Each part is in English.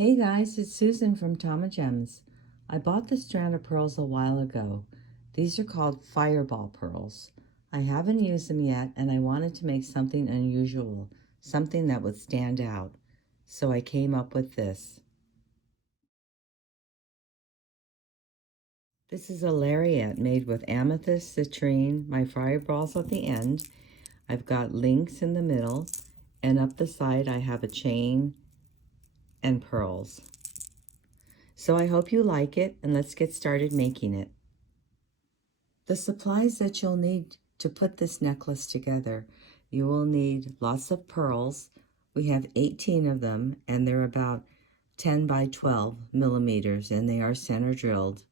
Hey guys, it's Susan from Tamagems. I bought this strand of pearls a while ago. These are called fireball pearls. I haven't used them yet and I wanted to make something unusual, something that would stand out. So I came up with this. This is a lariat made with amethyst, citrine, my fireballs at the end. I've got links in the middle, and up the side I have a chain and pearls. So I hope you like it, and let's get started making it. The supplies that you'll need to put this necklace together: you will need lots of pearls. We have 18 of them, and they're about 10 by 12 millimeters, and they are center drilled.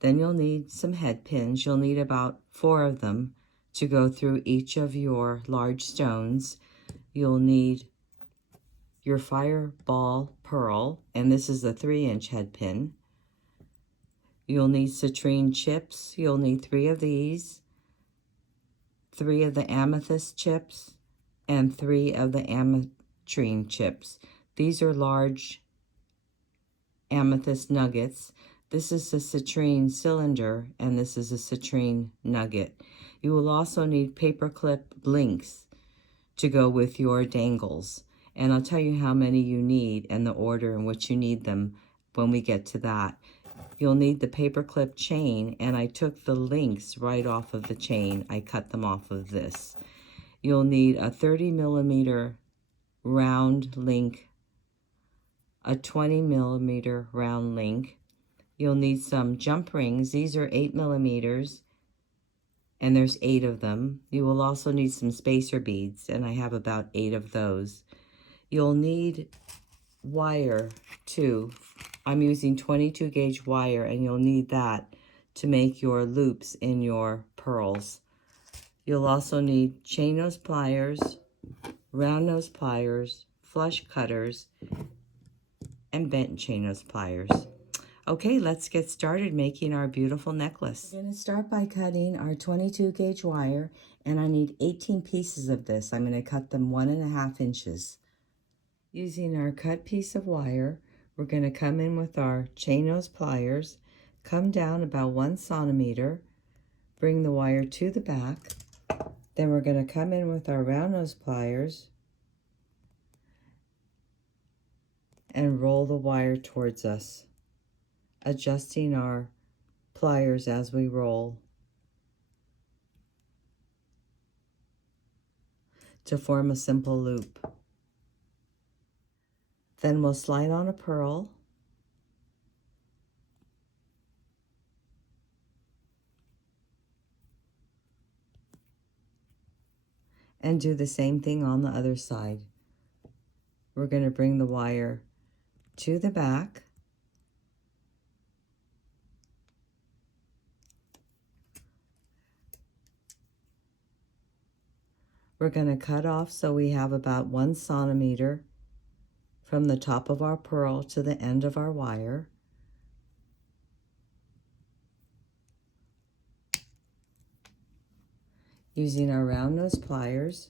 Then you'll need some head pins. You'll need about 4 of them to go through each of your large stones. You'll need your fireball pearl, and this is a 3-inch head pin. You'll need citrine chips. You'll need 3 of these, 3 of the amethyst chips, and 3 of the ametrine chips. These are large amethyst nuggets. This is a citrine cylinder, and this is a citrine nugget. You will also need paperclip links to go with your dangles. And I'll tell you how many you need and the order in which you need them when we get to that. You'll need the paperclip chain, and I took the links right off of the chain. I cut them off of this. You'll need a 30 millimeter round link, a 20 millimeter round link. You'll need some jump rings. These are 8 millimeters, and there's 8 of them. You will also need some spacer beads, and I have about 8 of those. You'll need wire too. I'm using 22 gauge wire, and you'll need that to make your loops in your pearls. You'll also need chain nose pliers, round nose pliers, flush cutters, and bent chain nose pliers. Okay, let's get started making our beautiful necklace. We're going to start by cutting our 22 gauge wire, and I need 18 pieces of this. I'm going to cut them 1.5 inches. Using our cut piece of wire, we're going to come in with our chain nose pliers, come down about 1 centimeter, bring the wire to the back. Then we're going to come in with our round nose pliers and roll the wire towards us, adjusting our pliers as we roll to form a simple loop. Then we'll slide on a pearl, and do the same thing on the other side. We're going to bring the wire to the back, we're going to cut off so we have about 1 centimeter from the top of our pearl to the end of our wire. Using our round nose pliers,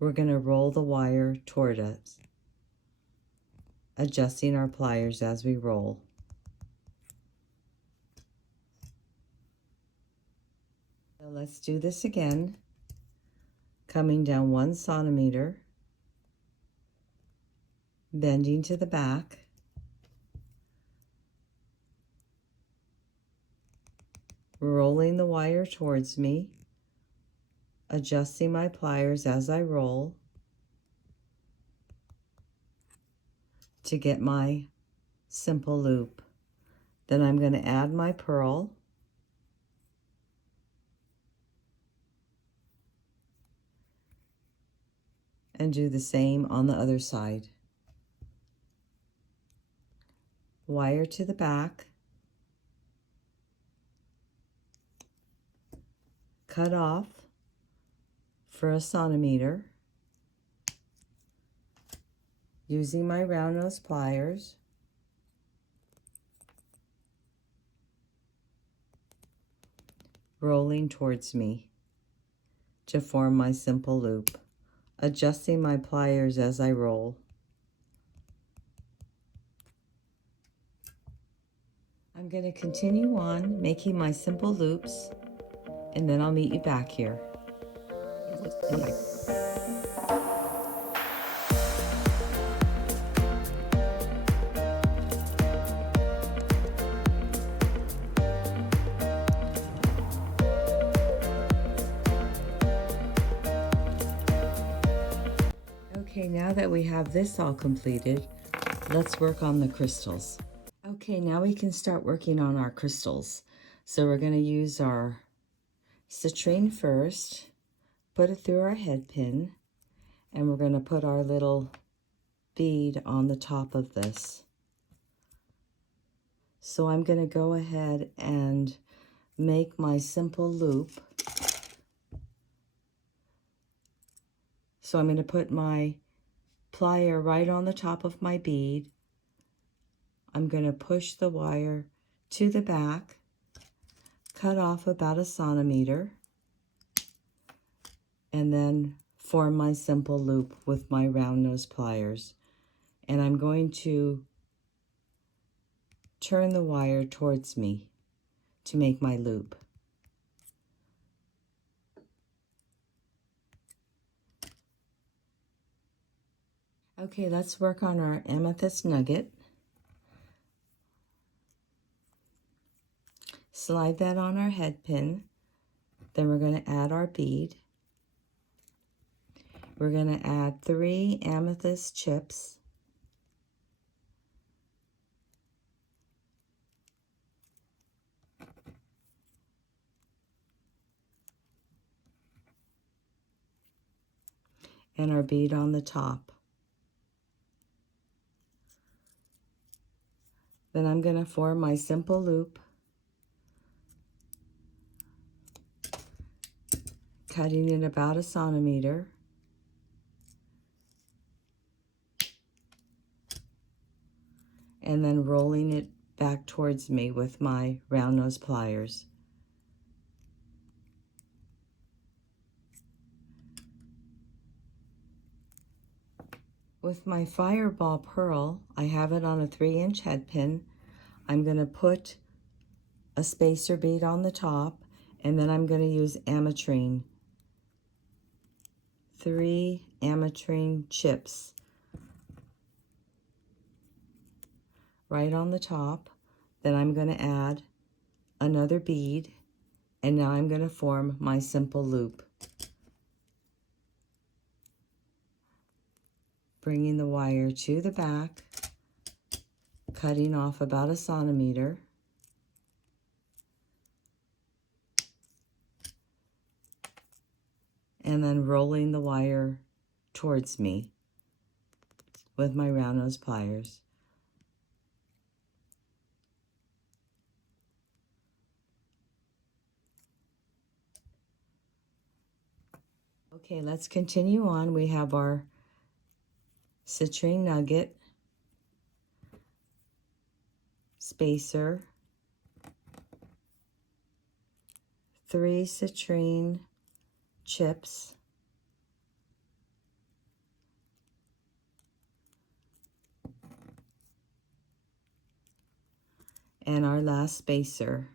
we're going to roll the wire toward us, adjusting our pliers as we roll. So let's do this again, coming down 1 centimeter, bending to the back, rolling the wire towards me, adjusting my pliers as I roll to get my simple loop. Then I'm going to add my pearl, and do the same on the other side. Wire to the back, cut off for 1 centimeter, using my round nose pliers, rolling towards me to form my simple loop. adjusting my pliers as I roll. I'm going to continue on making my simple loops, and then I'll meet you back here. Okay, now that we have this all completed, let's work on the crystals. Okay, now we can start working on our crystals. So we're going to use our citrine first, put it through our head pin, and we're going to put our little bead on the top of this. So I'm going to go ahead and make my simple loop. So I'm going to put my plier right on the top of my bead. I'm going to push the wire to the back, cut off about 1 centimeter, and then form my simple loop with my round nose pliers. And I'm going to turn the wire towards me to make my loop. Okay, let's work on our amethyst nugget. Slide that on our head pin. Then we're going to add our bead. We're going to add 3 amethyst chips. And our bead on the top. Then I'm going to form my simple loop, cutting it about 1 centimeter. And then rolling it back towards me with my round nose pliers. With my fireball pearl, I have it on a 3-inch head pin. I'm going to put a spacer bead on the top, and then I'm going to use ametrine. 3 ametrine chips right on the top. Then I'm going to add another bead, and now I'm going to form my simple loop. Bringing the wire to the back, cutting off about 1 centimeter. And then rolling the wire towards me with my round nose pliers. Okay, let's continue on. We have our citrine nugget, spacer, 3 citrine chips, and our last spacer.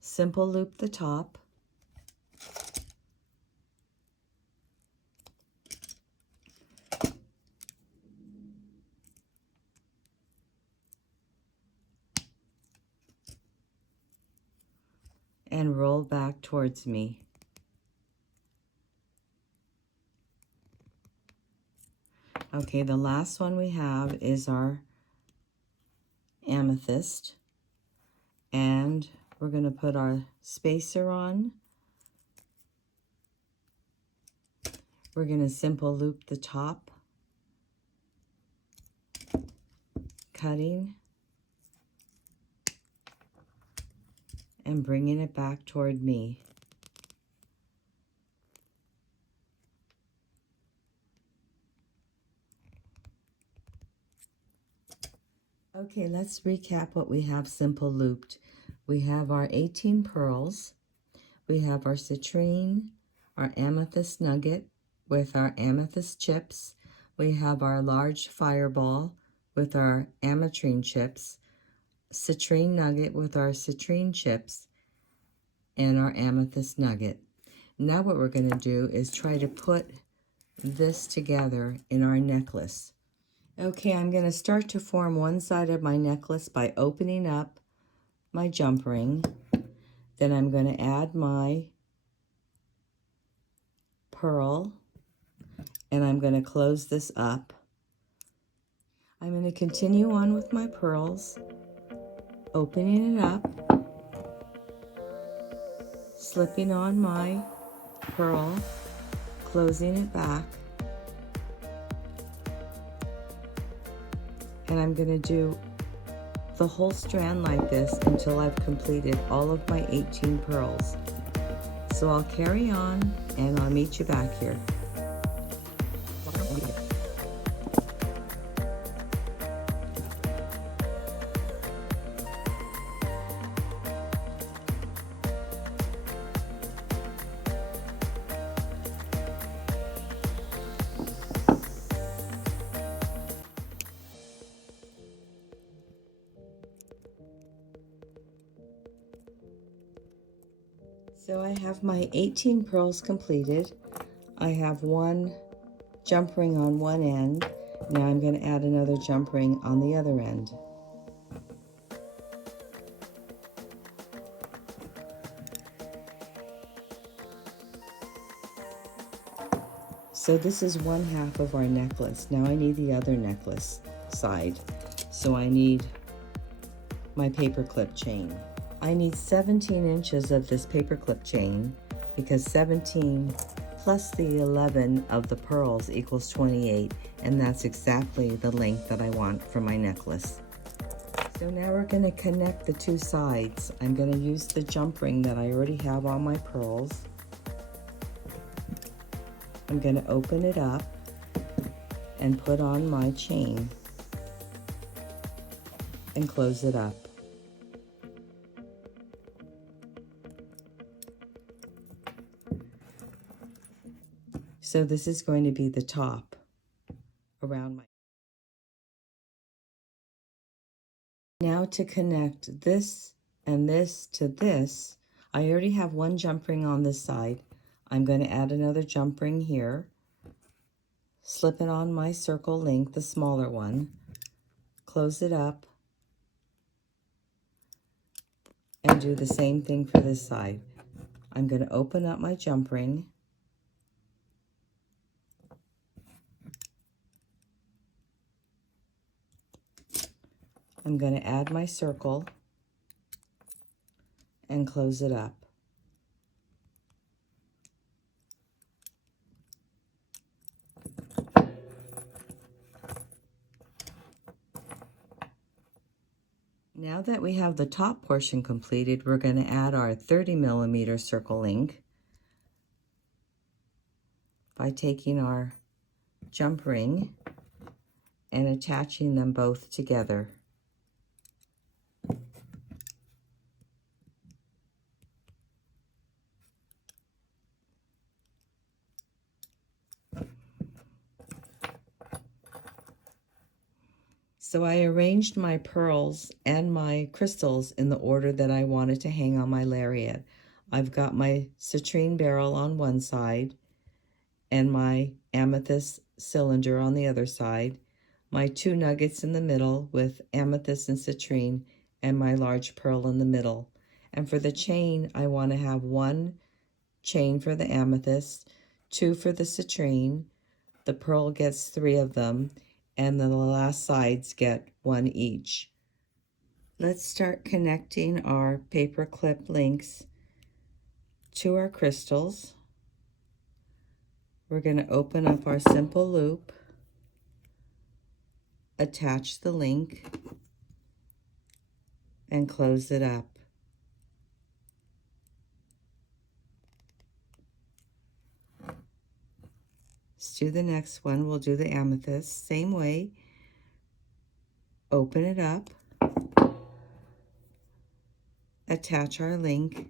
Simple loop the top. And roll back towards me. Okay, the last one we have is our amethyst. And we're going to put our spacer on. We're going to simple loop the top, cutting, and bringing it back toward me. Okay, let's recap what we have simple looped. We have our 18 pearls. We have our citrine, our amethyst nugget with our amethyst chips. We have our large fireball with our ametrine chips, citrine nugget with our citrine chips, and our amethyst nugget. Now what we're going to do is try to put this together in our necklace. Okay, I'm going to start to form one side of my necklace by opening up my jump ring. Then I'm going to add my pearl, and I'm going to close this up. I'm going to continue on with my pearls, opening it up, slipping on my pearl, closing it back, and I'm going to do the whole strand like this until I've completed all of my 18 pearls. So I'll carry on and I'll meet you back here. So I have my 18 pearls completed. I have one jump ring on one end. Now I'm going to add another jump ring on the other end. So this is one half of our necklace. Now I need the other necklace side. So I need my paperclip chain. I need 17 inches of this paperclip chain because 17 plus the 11 of the pearls equals 28, and that's exactly the length that I want for my necklace. So now we're going to connect the two sides. I'm going to use the jump ring that I already have on my pearls. I'm going to open it up and put on my chain and close it up. So this is going to be the top around my... Now to connect this and this to this, I already have one jump ring on this side. I'm going to add another jump ring here, slip it on my circle link, the smaller one, close it up, and do the same thing for this side. I'm going to open up my jump ring, I'm going to add my circle and close it up. Now that we have the top portion completed, we're going to add our 30mm circle link by taking our jump ring and attaching them both together. So I arranged my pearls and my crystals in the order that I wanted to hang on my lariat. I've got my citrine barrel on one side and my amethyst cylinder on the other side, my two nuggets in the middle with amethyst and citrine, and my large pearl in the middle. And for the chain, I want to have one chain for the amethyst, two for the citrine, the pearl gets 3 of them, and then the last sides get 1 each. Let's start connecting our paper clip links to our crystals. We're going to open up our simple loop, attach the link, and close it up. Let's do the next one. We'll do the amethyst. Same way. Open it up, attach our link,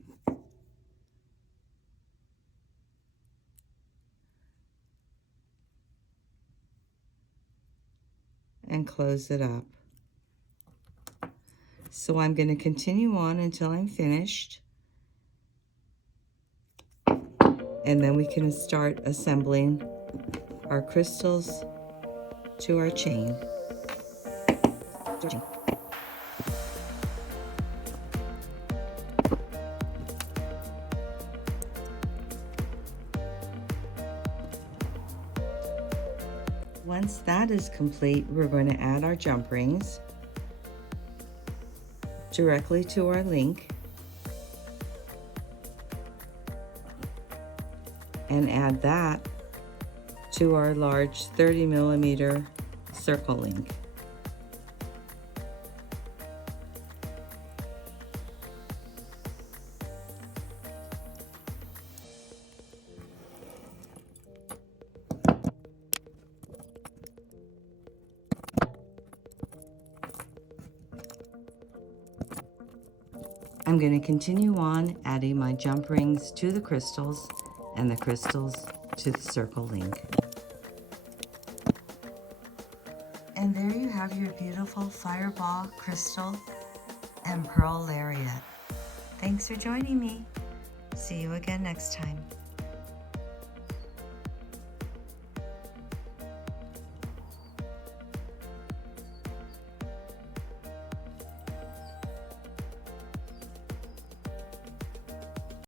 and close it up. So I'm going to continue on until I'm finished. And then we can start assembling our crystals to our chain. Once that is complete, we're going to add our jump rings directly to our link and add that to our large 30mm circle link. I'm going to continue on adding my jump rings to the crystals and the crystals to the circle link. And there you have your beautiful fireball, crystal, and pearl lariat. Thanks for joining me. See you again next time.